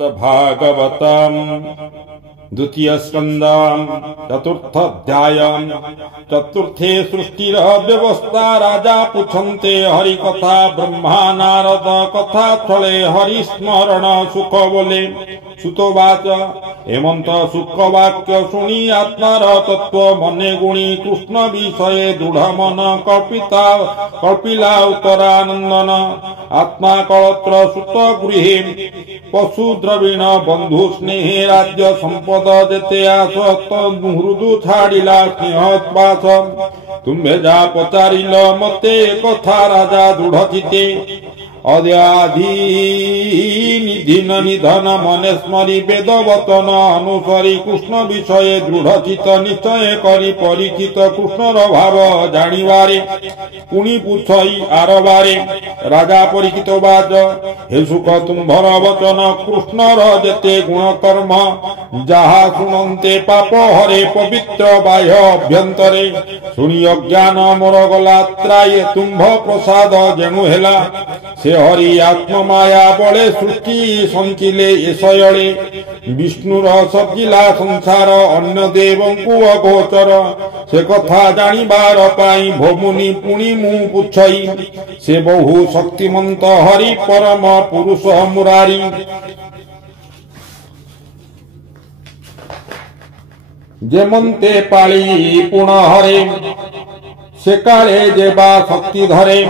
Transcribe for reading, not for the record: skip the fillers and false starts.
भागवतम द्वितीय स्कंदम चतुर्थाध्याय चतुर्थे सृष्टिर व्यवस्था राजा पुछन्ते हरि कथा ब्रह्मा नारद कथा स्थले हरि स्मरण सुख बोले सुतोवाच हेमंत सुख वाक्य शुणी आत्मार तत्व मने गुणी कृष्ण विषये दृढ़ मन कल्पिला उत्तरानंदन आत्मा कलत्र सुत गृहे पशु द्रविण बंधु स्नेहे राज्य संपद जेते आसक्त मृदु छाड़िला स्नेहोत्पास तुम्भे जा पचारिल मते कथा राजा दृढ़ चिते अद्याधीन निधन मने स्मरी वेद वचन अनुसरी कृष्ण विषय दृढ़ चित निश्चय करी परिचित कृष्णर भाव जानिबारे पुनि पुछई आरबारे राजा परिचित बाज हे सुख तुम्भर वचन कृष्णर जेते गुण कर्म जहा शुणन्ते पाप हरे पवित्र बाह्य अभ्यंतरे शुणी अज्ञान मोर गला त्राय तुम्भ प्रसाद जेणु हेला से हरि आत्ममाया बले सृष्टि संचिले एशयले विष्णुर सजिला संसार अन्य देवंकु अगोचर से कथा जानिबार पाई भोमुनि पुनि मु पुछई से बहु शक्तिमंत हरि परम पुरुष मुरारी जेमंते पाली पुण हरे से काले जेबा शक्ति धरे